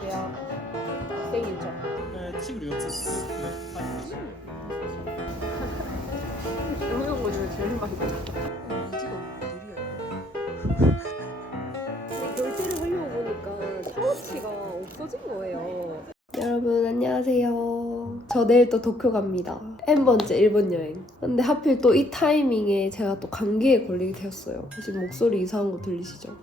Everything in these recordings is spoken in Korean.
대학 학생이죠. 네, 팁을 외웠었어. 이런 거 중에 제일 많이 결제를 하려고 보니까 샤워치가 없어진 거예요. 여러분 안녕하세요. 저 내일 또 도쿄 갑니다. N 번째 일본 여행. 근데 하필 또 이 타이밍에 제가 또 감기에 걸리게 되었어요. 지금 목소리 이상한 거 들리시죠?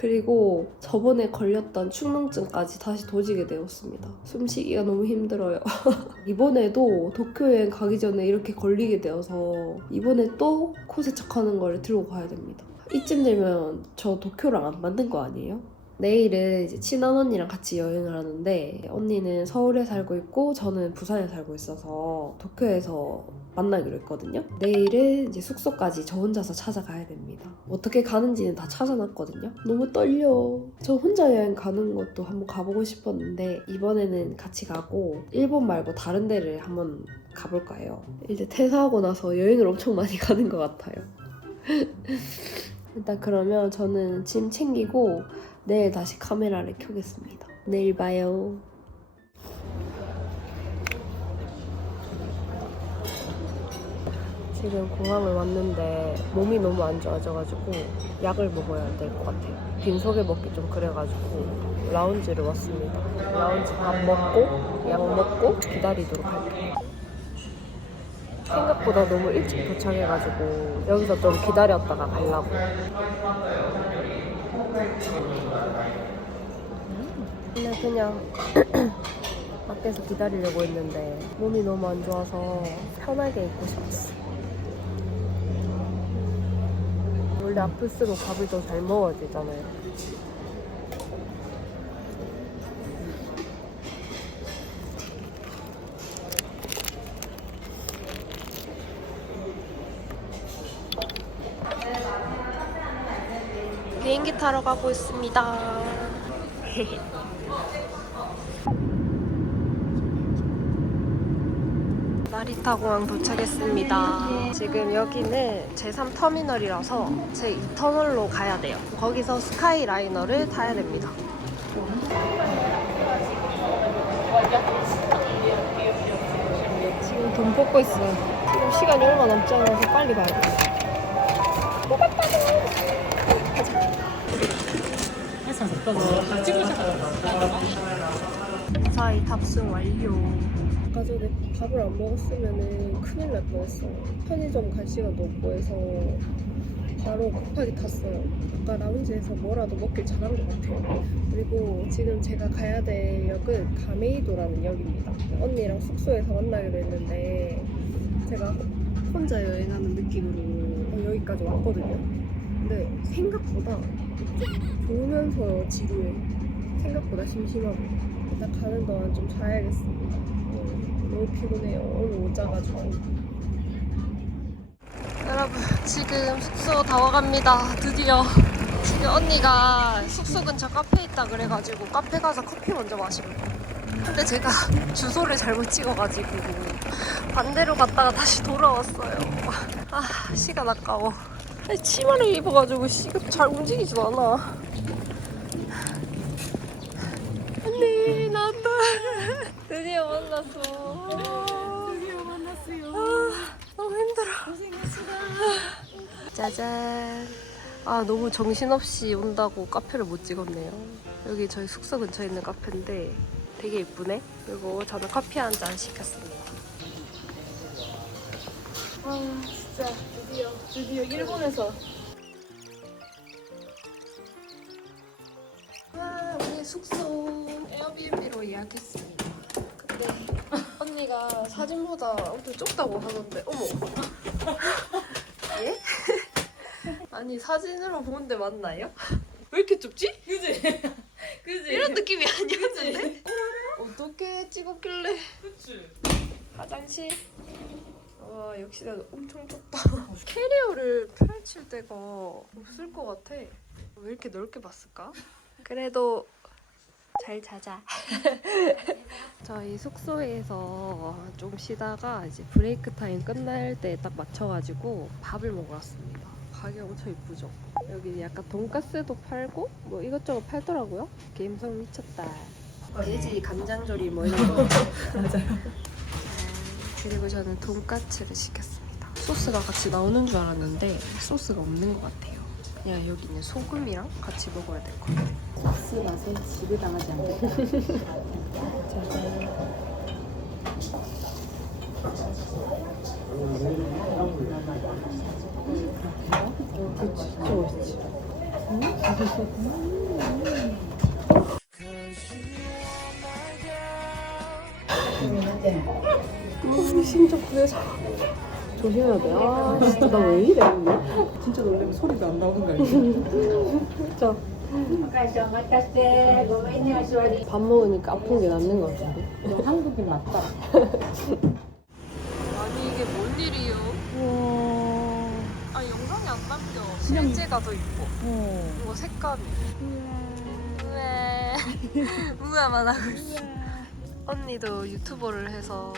하... 그리고 저번에 걸렸던 축농증까지 다시 도지게 되었습니다. 숨쉬기가 너무 힘들어요. 이번에도 도쿄 여행 가기 전에 이렇게 걸리게 되어서 이번에 또 코 세척하는 거를 들고 가야 됩니다. 이쯤 되면 저 도쿄랑 안 맞는 거 아니에요? 내일은 이제 친한 언니랑 같이 여행을 하는데 언니는 서울에 살고 있고 저는 부산에 살고 있어서 도쿄에서 만나기로 했거든요. 내일은 이제 숙소까지 저 혼자서 찾아가야 됩니다. 어떻게 가는지는 다 찾아놨거든요. 너무 떨려. 저 혼자 여행 가는 것도 한번 가보고 싶었는데 이번에는 같이 가고 일본 말고 다른 데를 한번 가볼까 해요. 이제 퇴사하고 나서 여행을 엄청 많이 가는 것 같아요. 일단 그러면 저는 짐 챙기고 내일 다시 카메라를 켜겠습니다. 내일 봐요. 지금 공항을 왔는데 몸이 너무 안 좋아져가지고 약을 먹어야 될 것 같아요. 빈속에 먹기 좀 그래가지고 라운지를 왔습니다. 라운지 밥 먹고 약 먹고 기다리도록 할게요. 생각보다 너무 일찍 도착해가지고 여기서 좀 기다렸다가 가려고. 근데 그냥 밖에서 기다리려고 했는데 몸이 너무 안 좋아서 편하게 입고 싶었어. 원래 아플수록 밥을 더 잘 먹어야 되잖아요. 타러 가고 있습니다. 나리타 공항 도착했습니다. 지금 여기는 제3터미널이라서 제2터널로 가야 돼요. 거기서 스카이라이너를 타야 됩니다. 지금 돈 뽑고 있어요. 지금 시간이 얼마 남지 않아서 빨리 가야 돼요. 회사 찍고 시작하자. 무사히 탑승 완료. 아까 전에 밥을 안 먹었으면 큰일 날 뻔했어요. 편의점 갈 시간도 없고 해서 바로 급하게 탔어요. 아까 라운지에서 뭐라도 먹길 잘한 것 같아요. 그리고 지금 제가 가야 될 역은 가메이도라는 역입니다. 언니랑 숙소에서 만나기로 했는데 제가 혼자 여행하는 느낌으로 여기까지 왔거든요. 근데 생각보다 좀 좋으면서 지루해. 생각보다 심심하고. 일단 가는 동안 좀 자야겠습니다. 어, 너무 피곤해요. 오늘 못 자가지고. 여러분, 지금 숙소 다 와갑니다. 드디어. 지금 언니가 숙소 근처 카페에 있다 그래가지고 카페 가서 커피 먼저 마시려고. 근데 제가 주소를 잘못 찍어가지고 반대로 갔다가 다시 돌아왔어요. 아, 시간 아까워. 치마를 입어가지고 시급 잘 움직이지도 않아. 언니 나왔다 드디어 만났어. 드디어 만났어요. 아, 너무 힘들어. 고생했습니다 짜잔. 아 너무 정신없이 온다고 카페를 못 찍었네요. 여기 저희 숙소 근처에 있는 카페인데 되게 예쁘네? 그리고 저는 커피 한 잔 시켰습니다. 아 진짜 드디어 드디어 일본에서 와, 우리 숙소 에어비앤비로 예약했습니다. 근데 언니가 사진보다 엄청 좁다고 하던데, 어머. 예? 아니 사진으로 보는데 맞나요? 왜 이렇게 좁지? 그지? 그지? 이런 느낌이 아니었는데? 어떻게 찍었길래? 그치? 화장실? 와 역시 나 엄청 좁다. 캐리어를 펼칠 데가 없을 것 같아. 왜 이렇게 넓게 봤을까? 그래도 잘 자자. 저희 숙소에서 좀 쉬다가 이제 브레이크 타임 끝날 때 딱 맞춰가지고 밥을 먹으러 왔습니다. 가게 엄청 이쁘죠? 여기 약간 돈가스도 팔고 뭐 이것저것 팔더라고요. 게임성 미쳤다. 돼지 간장조림 뭐 이런 거. 맞아요. 그리고 저는 돈까츠를 시켰습니다. 소스가 같이 나오는 줄 알았는데 소스가 없는 것 같아요. 그냥 여기 있는 소금이랑 같이 먹어야 될 것 같아요. 소스 맛에 지배당하지 않게. 짜잔. 어, 그치. 진짜 맛있지. 음, 진짜 구해서 조심해야 돼. 아, 진짜 나 왜 이래? 진짜 놀라면 소리도 안 나오는 거 알지? 진짜. 밥 먹으니까 아픈 게 낫는 것 같은데. 한국인 맞다. 아니 이게 뭔 일이요? 아 영상이 안 남겨. 실제가 더 이뻐. 어. 이거 색감이. 우에 우아만 하고 있어. 언니도 유튜버를 해서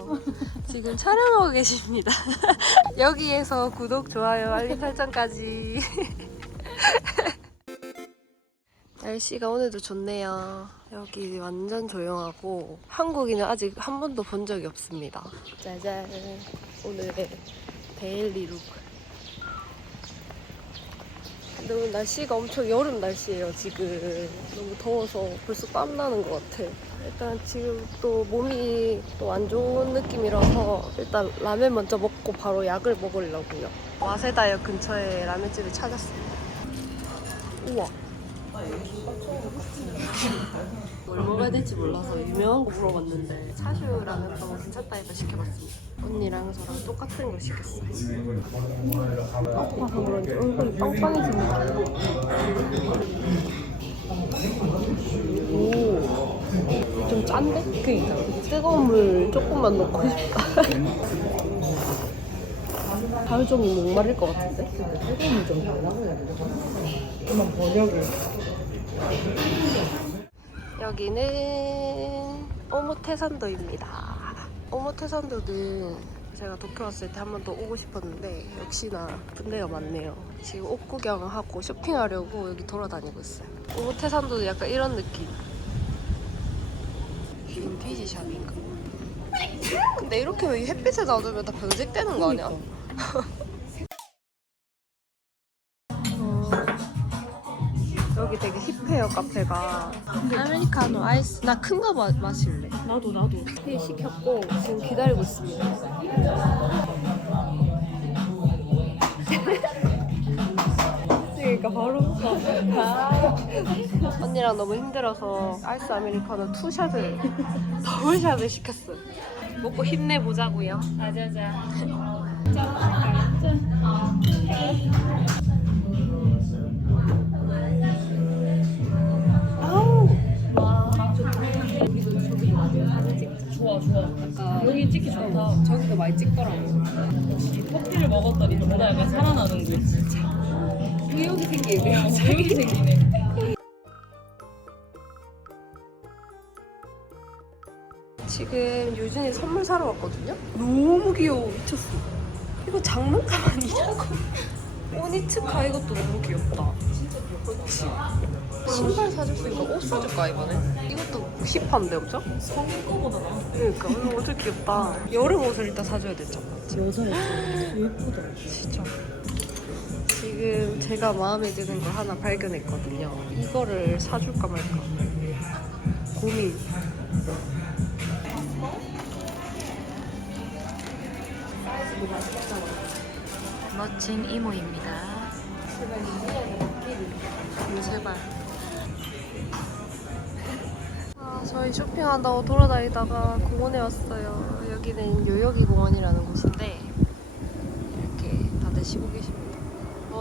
지금 촬영하고 계십니다. 여기에서 구독, 좋아요, 알림 설정까지. 날씨가 오늘도 좋네요. 여기 완전 조용하고 한국인은 아직 한 번도 본 적이 없습니다. 짜잔. 오늘의 데일리 룩. 오늘 날씨가 엄청 여름 날씨예요, 지금. 너무 더워서 벌써 땀 나는 것 같아. 일단 지금 또 몸이 또 안 좋은 느낌이라서 일단 라면 먼저 먹고 바로 약을 먹으려고요. 와세다역 근처에 라면집을 찾았습니다. 우와. 뭘 먹어야 될지 몰라서 유명한 거 물어봤는데 차슈 라면 너무 괜찮다 해서 시켜봤습니다. 언니랑 저랑 똑같은 거 시켰어요. 아파서 그런지 얼굴이 빵빵해진 느낌. 오. 좀 짠데? 그니까. 뜨거운 물 조금만 넣고 싶다. 하루 종일 목마를 것 같은데? 소금을 좀 달라고? 그만 번역을. 여기는 오모테산도입니다. 오모테산도는 제가 도쿄 왔을 때 한 번 더 오고 싶었는데 역시나 분대가 많네요. 지금 옷 구경하고 쇼핑하려고 여기 돌아다니고 있어요. 오모테산도도 약간 이런 느낌. 빈티지 샵인가? 근데 이렇게 왜 햇빛에 놔두면 다 변색되는 거 아니야? 여기 되게 힙해요 카페가 아메리카노 아이스 나 큰 거 마실래 나도 나도. 티 시켰고 지금 기다리고 있습니다 그러니까 바로 언니랑 너무 힘들어서 아이스 아메리카노 투샷을 더블샷을 시켰어요 먹고 힘내보자고요 아자자. 좋아 좋아. 여기 찍기 좋다. 저기도 많이 찍더라고 이 커피를 먹었더니 뭔가 약간 살아나는 거 진짜. 의욕이 생기네요 어, 여기 생기네. 지금 유진이 선물 사러 왔거든요? 너무 귀여워 미쳤어 이거 장난감 아니냐고 오니츠카 이것도 너무 귀엽다 진짜 귀엽다 신발 사줄 수 있고 옷 사줄까 이번에? 이것도 힙한데 엄청? 성인 거보다 나. 그러니까 이거 엄청 귀엽다 여름 옷을 일단 사줘야 되잖아 여자애 예쁘다. 진짜 지금 제가 마음에 드는 걸 하나 발견했거든요 이거를 사줄까 말까 고민 멋진 이모입니다. 제발. 아, 저희 쇼핑한다고 돌아다니다가 공원에 왔어요. 여기는 요요기 공원이라는 곳인데 이렇게 다들 쉬고 계십니다.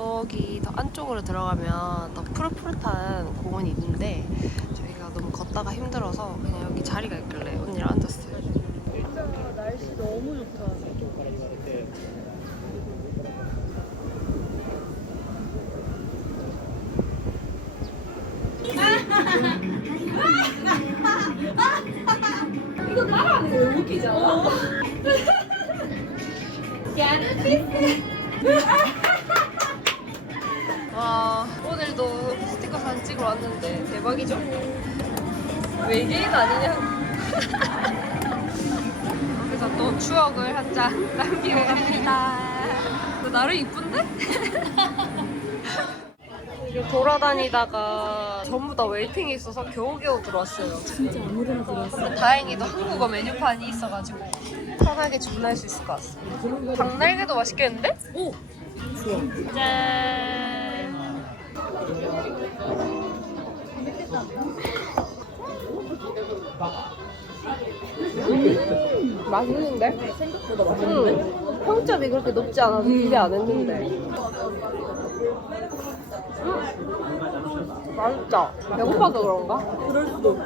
여기 더 안쪽으로 들어가면 더 푸릇푸릇한 공원이 있는데 저희가 너무 걷다가 힘들어서 그냥 여기 자리가 있길래 언니랑 앉았어요. 진짜 날씨 너무 좋다. 와 찍으러 왔는데 대박이죠? 외계인 아니냐? 그래서 또 추억을 한 장 남기고 갑니다. 그 나름 이쁜데? 이게 돌아다니다가 전부 다 웨이팅이 있어서 겨우겨우 들어왔어요. 진짜 아무데나 들어왔어. 다행히도 한국어 메뉴판이 있어가지고 편하게 주문할 수 있을 것 같습니다. 닭날개도 맛있겠는데? 오! 좋아. 짠. 음, 맛있는데? 생각보다 맛있는데? 응. 평점이 그렇게 높지 않아서 기대 안 했는데. 음. 맛있다. 배고파서 그런가? 그럴 수도.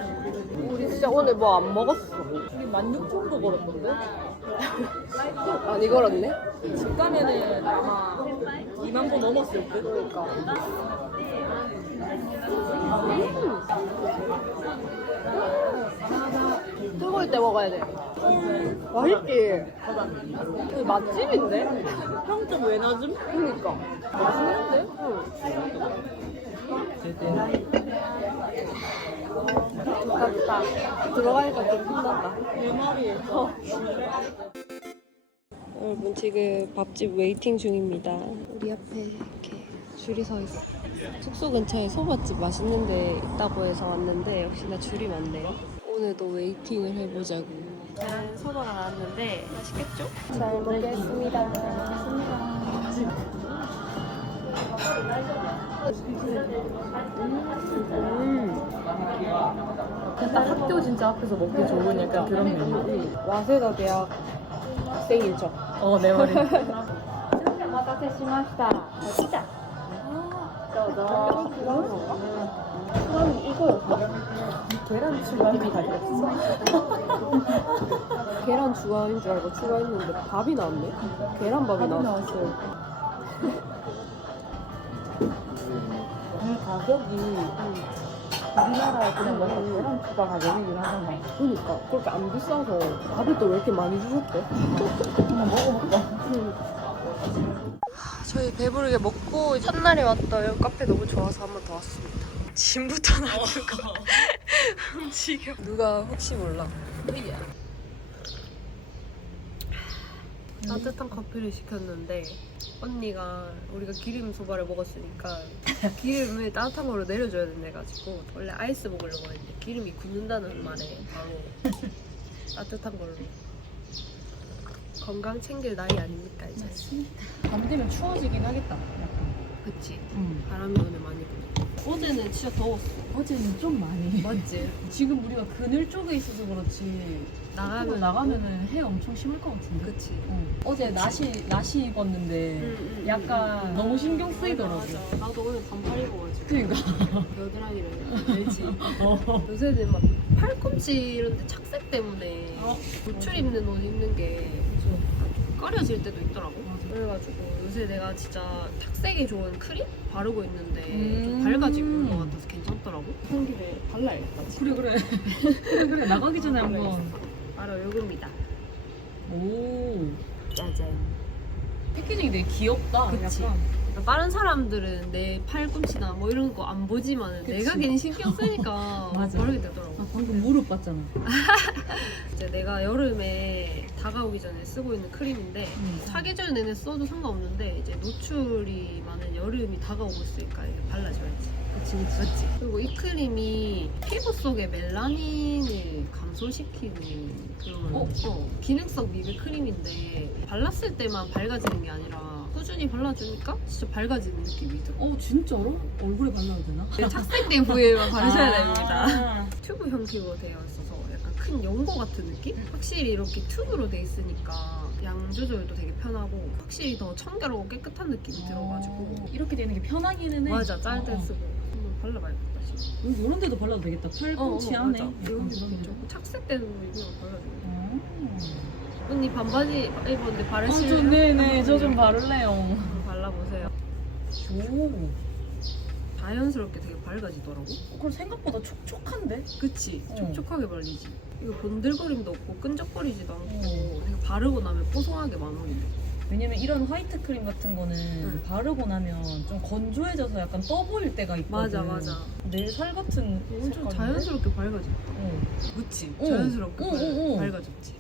우리 진짜 오늘 뭐 안 먹었어. 이게 16,000도 걸었던데? 많이 걸었네? 집 가면은 아마 2만 보 넘었을 듯? 그러니까. 음. 뜨거울 때 먹어야 돼. 맛있지? 그 맛집인데? 평점 왜 낮음? 그러니까. 맛있는데? 응. 아깝다. 들어가니까 좀 신난다. 내 말이. 여러분 지금 밥집 웨이팅 중입니다. 우리 앞에 이렇게 줄이 서 있어. 숙소 근처에 소바집 맛있는데 있다고 해서 왔는데 역시나 줄이 많네요. 오늘도 웨이팅을 해보자고. 짠, 소바가 나왔는데 맛있겠죠? 잘 먹겠습니다. 그냥 딱 학교 진짜 앞에서 먹기 좋은 약간 그런 메뉴. 와세다 대학 학생인 척. 어, 내 말이. お待たせしました。来た。どうぞ。 그럼 이거였어? 계란 추가하는 가격있어 계란 추가인 줄 알고 추가했는데 밥이 나왔네? 계란밥이 나왔어. 나왔어요. 이 가격이 우리나라에 그냥 뭔가 계란 추가 가격이긴 하잖아. 그러니까 그렇게 안 비싸서 밥을 또 왜 이렇게 많이 주셨대? 한번 먹어볼까? 저희 배부르게 먹고 첫날에 왔던 카페 너무 좋아서 한 번 더 왔습니다. 짐부터 놔두고 움직여. 누가 혹시 몰라. 따뜻한 커피를 시켰는데 언니가 우리가 기름 소바를 먹었으니까 기름을 따뜻한 걸로 내려줘야 된대 가지고 원래 아이스 먹으려고 했는데 기름이 굳는다는 말에 바로 따뜻한 걸로 건강 챙길 나이 아닙니까 이제 밤 되면 추워지긴 하겠다. 약간. 그치 응. 바람이 오늘 많이 부네 어제는 진짜 더웠어 어제는 좀 많이. 맞지? 지금 우리가 그늘 쪽에 있어서 그렇지 나가면 나가면 나가면은 해 엄청 심할 것 같은데. 그치 응. 어제 나시 나시 입었는데 응, 응, 약간 응. 너무 신경 쓰이더라고. 맞아, 맞아. 나도 오늘 반팔 입어가지고 그러니까. 겨드랑이를 알지? 어. 요새는 막 팔꿈치 이런 데 착색 때문에 어. 노출 입는 옷 입는 게좀 꺼려질 때도 있더라고. 그래가지고 요새 내가 진짜 탁색이 좋은 크림 바르고 있는데 좀 음. 밝아지고 있는 것 같아서 괜찮더라고 생기를 발라야겠다 그래 그래. 그래 그래 나가기 전에 한번. 바로 요겁니다 오. 짜잔 패키징이 되게 귀엽다. 그치. 약간. 다른 사람들은 내 팔꿈치나 뭐 이런 거 안 보지만 그치. 내가 괜히 신경 쓰니까 맞아. 바르게 되더라고 아 방금 무릎 봤잖아. 이제 내가 여름에 다가오기 전에 쓰고 있는 크림인데 음. 사계절 내내 써도 상관없는데 이제 노출이 많은 여름이 다가오고 있으니까 발라줘야지 그치 그치 맞지? 그리고 이 크림이 피부 속의 멜라닌을 감소시키는 그런 어? 어, 기능성 미백 크림인데 발랐을 때만 밝아지는 게 아니라 꾸준히 발라주니까 진짜 밝아지는 느낌이 들어 어 진짜로? 얼굴에 발라도 되나? 네, 착색된 부위에만 바르셔야 아. 됩니다 튜브 형식으로 되어 있어서 약간 큰 연고 같은 느낌? 확실히 이렇게 튜브로 돼 있으니까 양 조절도 되게 편하고 확실히 더 청결하고 깨끗한 느낌이 들어가지고 이렇게 되는 게 편하기는 해. 맞아 짤 때 어, 어. 쓰고 한번 발라봐야겠다 지금 여기 이런 데도 발라도 되겠다. 팔꿈치 어, 어, 안에. 맞아. 이런 데 그러네. 좀 착색된 부분 있으면 발라줘 어. 언니 반바지 입었는데 아, 바르실 저, 네네, 저 좀 바를래요. 발라보세요 오. 자연스럽게 되게 밝아지더라고 어, 그럼 생각보다 촉촉한데? 그치 어. 촉촉하게 발리지 이거 번들거림도 없고 끈적거리지도 않고 어. 되게 바르고 나면 뽀송하게 마무리돼 왜냐면 이런 화이트 크림 같은 거는 응. 바르고 나면 좀 건조해져서 약간 떠 보일 때가 있거든. 내살 같은 엄청 색깔인데? 자연스럽게 밝아져. 어. 그치? 어. 자연스럽게 어, 밝- 어, 어. 밝아졌지.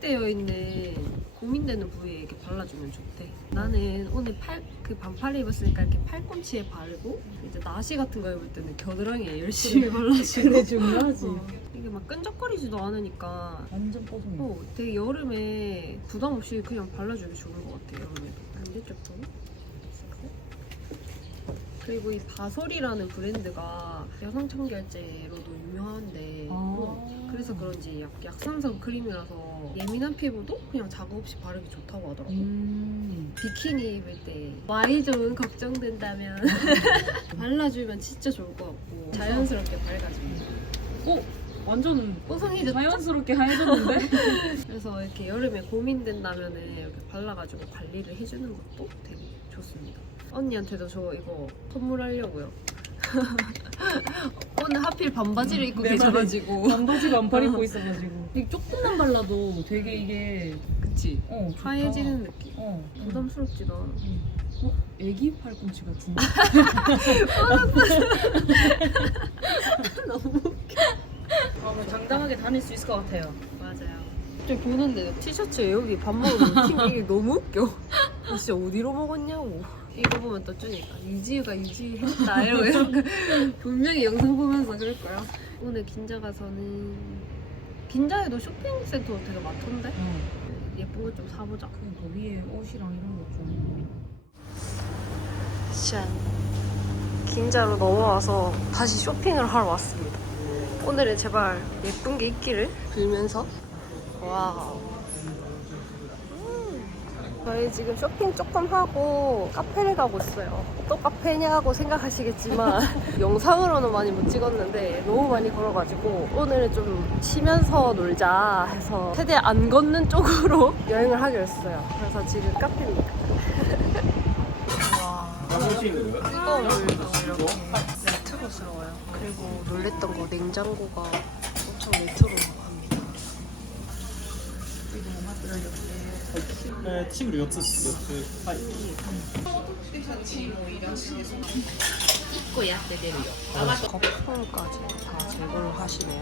착색되어 있는 고민되는 부위에 이렇게 발라주면 좋대. 나는 오늘 팔, 그 반팔을 입었으니까 이렇게 팔꿈치에 바르고 이제 나시 같은 거 입을 때는 겨드랑이에 열심히 발라주고. 근데 중요하지. 어, 이게 막 끈적거리지도 않으니까 완전 뽀송해. 어, 되게 여름에 부담 없이 그냥 발라주기 좋은 것 같아요. 여름에도. 반대쪽도. 그리고 이 바솔이라는 브랜드가 여성 청결제로도 유명한데 아. 어, 그래서 그런지 약, 약산성 크림이라서 예민한 피부도 그냥 자극 없이 바르기 좋다고 하더라고. 음. 비키니 입을 때 Y존 걱정된다면 발라주면 진짜 좋을 것 같고 자연스럽게 밝아집니다. 어? 완전 뽀송이도 자연스럽게 하얘졌는데? 그래서 이렇게 여름에 고민된다면 이렇게 발라가지고 관리를 해주는 것도 되게 좋습니다. 언니한테도 저 이거 선물하려고요. 오늘 하필 반바지를 입고 내 계셔가지고 반바지 반팔 입고 있어가지고. 이게 조금만 발라도 되게 이게 그치 어 좋다. 하얘지는 느낌. 어. 부담스럽지도 않아. 어? 애기 팔꿈치 같은데? 너무 아, 뭐 당당하게 다닐 수 있을 것 같아요. 맞아요. 좀 보는데 티셔츠에 여기 밥 먹으면 튕기기 너무 웃겨. 너 진짜 어디로 먹었냐고. 이거 보면 또 주니까 유지가 유지했다 이러고 약간 분명히 영상 보면서 그럴 거야. 오늘 긴자 가서는 긴자에도 쇼핑센터 되게 많던데 어. 예쁜 거 좀 사보자. 그러니까 위에 옷이랑 이런 거 좀. 짠. 긴자로 넘어와서 다시 쇼핑을 하러 왔습니다. 오늘은 제발 예쁜 게 있기를 빌면서 와우. 음. 저희 지금 쇼핑 조금 하고 카페를 가고 있어요. 또 카페냐고 생각하시겠지만 영상으로는 많이 못 찍었는데 너무 많이 걸어가지고 오늘은 좀 쉬면서 놀자 해서 최대한 안 걷는 쪽으로 여행을 하기로 했어요. 그래서 지금 카페입니다. 뜨거운 물도 이렇게 레트로스러워요. 그리고 놀랬던 거 냉장고가 엄청 레트로라고 합니다. えー、シングルつですはい。1個やって出るよ。あと9日15 8だよ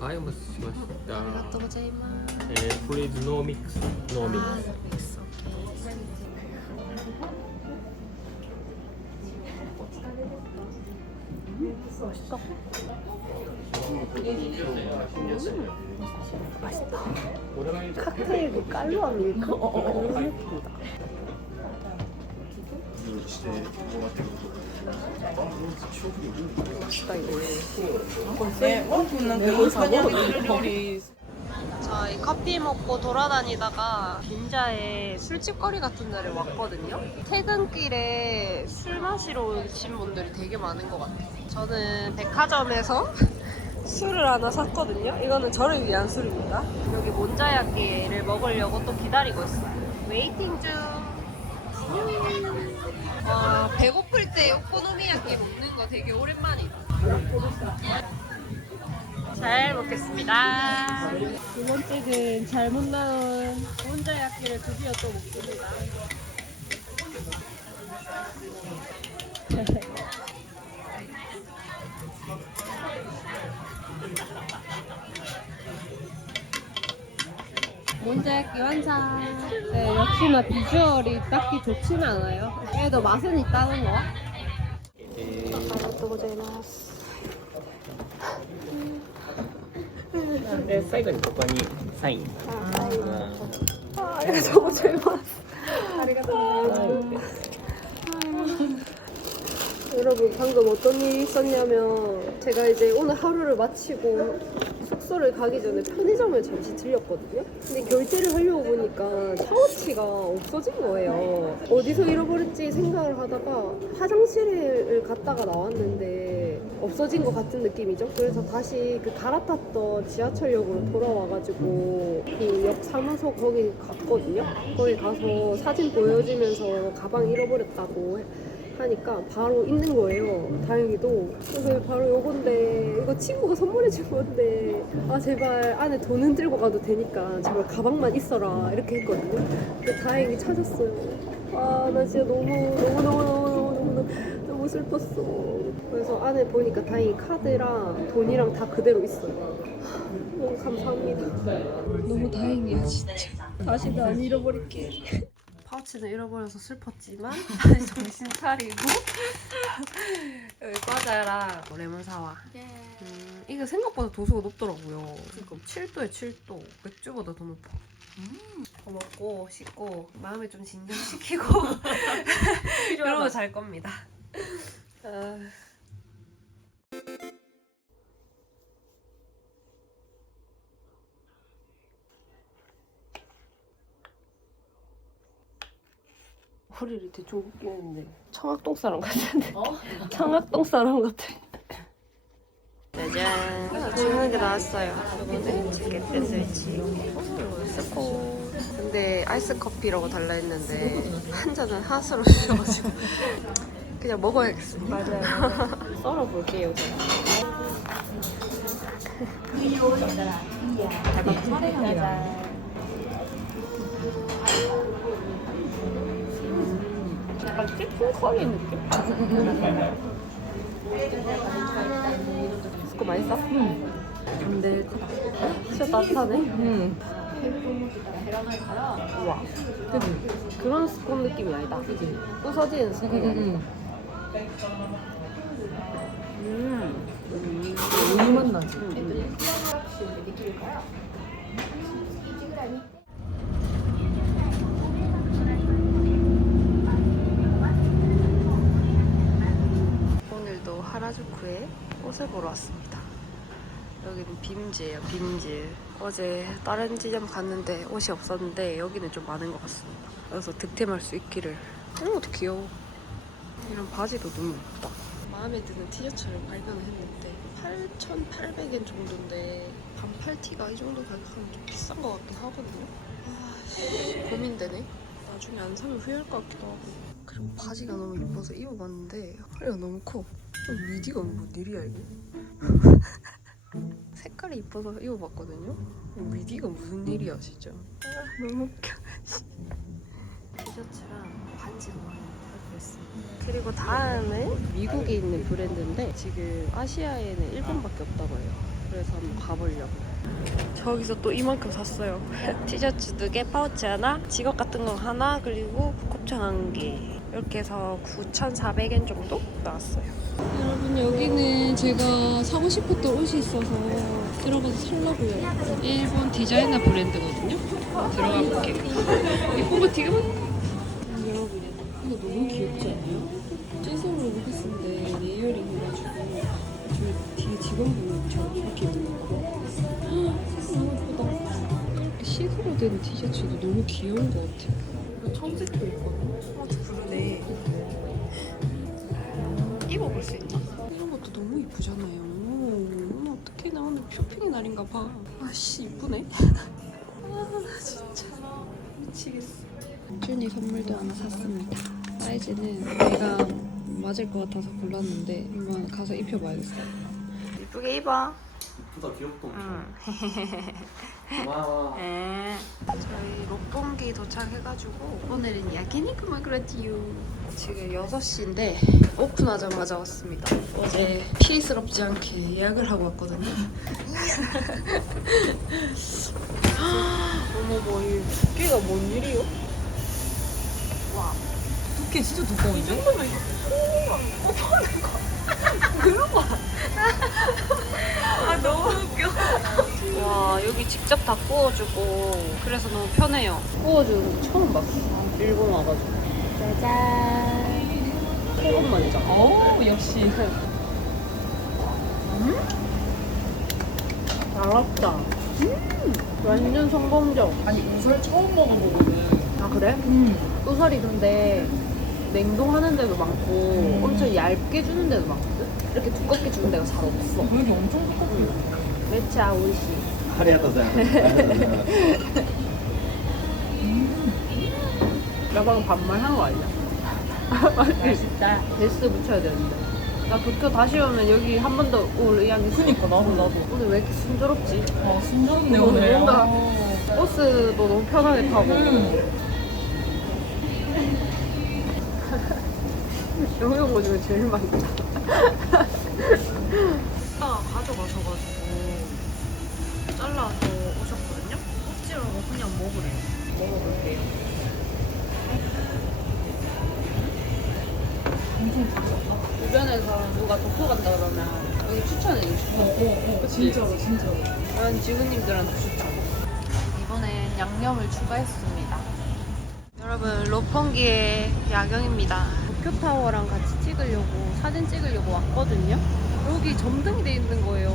はいお待たしました。ありがとうございます。えー、プリーズノーミックスノーミックス。 맛있다. 맛있다. 칵테일 깔로아 밀크? 그런 느낌이다. 맛있다 이거. 자, 이 커피 먹고 돌아다니다가 빈자에 술집거리 같은 데를 왔거든요. 퇴근길에 술 마시러 오신 분들이 되게 많은 것 같아요. 저는 백화점에서 술을 하나 샀거든요. 이거는 저를 위한 술입니다. 여기 몬자야끼를 먹으려고 또 기다리고 있어요. 웨이팅 중. 음. 와, 배고플 때 오코노미야끼 먹는 거 되게 오랜만이다. 잘 먹겠습니다. 두 번째는 잘못 나온 혼자야끼를 드디어 또 먹습니다. 혼자야끼 완성. 네, 역시나 비주얼이 딱히 좋지는 않아요. 그래도 맛은 있다는 거. 아리가또 고자이마스. で最後にここにサイン 아, 아리가또 고자이마스. 아리가또 고자이마스. 여러분 방금 어떤 일이 있었냐면 제가 이제 오늘 하루를 마치고 숙소를 가기 전에 편의점을 잠시 들렸거든요. 근데 결제를 하려고 보니까 샤워치가 없어진 거예요. 어디서 잃어버렸지 생각을 하다가 화장실을 갔다가 나왔는데 없어진 것 같은 느낌이죠. 그래서 다시 그 갈아탔던 지하철역으로 돌아와가지고 그 역 사무소 거기 갔거든요. 거기 가서 사진 보여주면서 가방 잃어버렸다고 하니까 바로 있는 거예요. 다행히도. 그래서 바로 요건데 이거 친구가 선물해 준 건데 아 제발 안에 돈은 들고 가도 되니까 제발 가방만 있어라 이렇게 했거든요. 근데 다행히 찾았어요. 아 나 진짜 너무 너무 너무 너무 너무 너무 슬펐어. 그래서 안에 보니까 다행히 카드랑 돈이랑 다 그대로 있어요. 너무 감사합니다. 너무 다행이야 진짜. 다시는 안 잃어버릴게. 파우치는 잃어버려서 슬펐지만 다시 정신 차리고 여기 과자랑 레몬 사와. 음, 이게 생각보다 도수가 높더라고요. 지금 7도에 7도. 맥주보다 더 높아. 더 먹고 씻고 마음을 좀 진정시키고 그러고 잘 겁니다. 아. 허리를 대충 굽기는데 청학동 사람 같은데. 청학동 사람 같아 짜잔. 주문한 게 나왔어요. 요거는 치킨 샌드위치 스코 근데 아이스 커피라고 달라 했는데 한 잔은 핫으로 주셔가지고 그냥 먹어야겠습니다 맞아요 썰어 볼게요 제가 약간 찌풍 커리 느낌? 스코 맛있어? 응. 근데 진짜 따뜻하네. 응. 우와. 그런 스콘 느낌이 아니다. 그치? 부서지는 스콘. 응, 음. 우유 맛 나지? 오늘도 하라주쿠에 옷을 보러 왔습니다. 여기는 빔즈예요, 빔즈. 어제 다른 지점 갔는데 옷이 없었는데 여기는 좀 많은 것 같습니다. 그래서 득템할 수 있기를. 이런 것도 귀여워. 이런 바지도 너무 예쁘다. 마음에 드는 티셔츠를 발견을 했는데 8,800엔 정도인데 반팔 티가 이 정도 가격하면 좀 비싼 것 같긴 하거든요. 아, 씨, 고민되네. 나중에 안 사면 후회할 것 같기도 하고. 그리고 바지가 너무 예뻐서 입어봤는데 허리가 너무 커. 어, 미디가 뭐 일이야 이게? 색깔이 이뻐서 입어봤거든요. 미디가 무슨 일이야 진짜. 아, 너무 웃겨. 티셔츠랑 반지도 많이 했습니다. 그리고 다음은 미국에 있는 브랜드인데 지금 아시아에는 일본밖에 없다고 해요. 그래서 한번 가보려고. 저기서 또 이만큼 샀어요. 티셔츠 두 개, 파우치 하나, 지갑 같은 거 하나, 그리고 곱창 한 개. 이렇게 해서 9,400엔 정도 나왔어요. 여러분 여기는 제가 사고 싶었던 옷이 있어서 들어가서 살라고요. 일본 디자이너 브랜드거든요. 들어가 볼게요. 예쁜 거. 여러분 이거 너무 귀엽지 않아요? 찌소로 했는데 레이어링 해가지고 저 뒤에 직원분처럼 이렇게 입고 너무 예쁘다. 시스로 된 티셔츠도 너무 귀여운 것 같아요. 이거 청색도 있거든요. 아, 부르네. 입어볼 수 있나? 이런 것도 너무 이쁘잖아요. 음, 어떡해 나 오늘 쇼핑의 날인가 봐. 아씨 이쁘네. 아 진짜 미치겠어. 준이 선물도 하나 샀습니다. 사이즈는 내가 맞을 것 같아서 골랐는데 한번 가서 입혀봐야겠어. 이쁘게 입어. 예쁘다 귀엽다 응. 고마워 저희 록봉기 도착해가지고 오늘은 야기니크 먹으러지요 지금 6시인데 오픈하자마자 왔습니다 어제 피해스럽지 않게 예약을 하고 왔거든요 어머머 이 두께가 뭔 일이요? 두께 진짜 두꺼운데? 아. 너무 웃겨. 와 여기 직접 다 구워주고. 그래서 너무 편해요. 구워주는 거 처음 봤어. 일본 와가지고. 짜잔. 태국만이잖아. 어 역시. 달았다. 음, 완전 성공적. 아니 우설 처음 먹어보거든. 아 그래? 음. 우설이 근데 냉동하는 데도 많고 엄청 얇게 주는 데도 많거든? 이렇게 두껍게 주는 데가 잘 없어 여기 엄청 두껍고. 매차 오이시 ありがとうございます 나 방금 반말 한 거 아니야? 맛있다. 베스 붙여야 되는데. 나 도쿄 다시 오면 여기 한 번 더 올 의향이 있어. 그니까 나도 나도. 오늘 왜 이렇게 순조롭지? 아 순조롭네 오늘 오늘. 뭔가- 아. 버스도 너무 편하게 타고. 음. 영영 거 중에 제일 맛있다. 아 가져가셔가지고 잘라서 오셨거든요. 껍질 말고 그냥 먹으래요. 먹어볼게요. 주변에서 누가 도쿄 간다 그러면 여기 추천해주고 싶어. 어, 어, 진짜로 진짜로. 이런 지구님들한테 추천. 이번엔 양념을 추가했습니다. 여러분 로펑기의 야경입니다. 도쿄타워랑 같이 찍으려고 사진 찍으려고 왔거든요. 여기 점등이 돼 있는 거예요.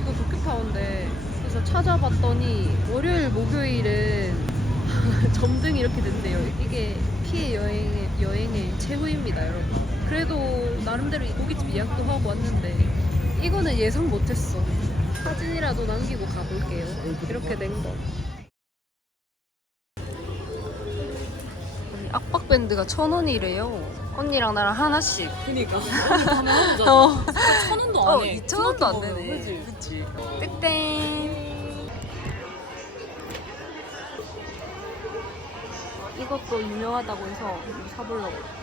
이거 도쿄타워인데 그래서 찾아봤더니 월요일 목요일은 점등이 이렇게 된대요. 이게 피해 여행의 여행의 최후입니다, 여러분. 그래도 나름대로 고깃집 예약도 하고 왔는데 이거는 예상 못했어. 사진이라도 남기고 가볼게요. 이렇게 된 거. 밴드가 천 원이래요. 언니랑 나랑 하나씩. 그니까. 어, 천 원도 어안 해. 2천 원도 안. 되네. 그치? 그치. 땡땡. 이것도 유명하다고 해서 사보려고.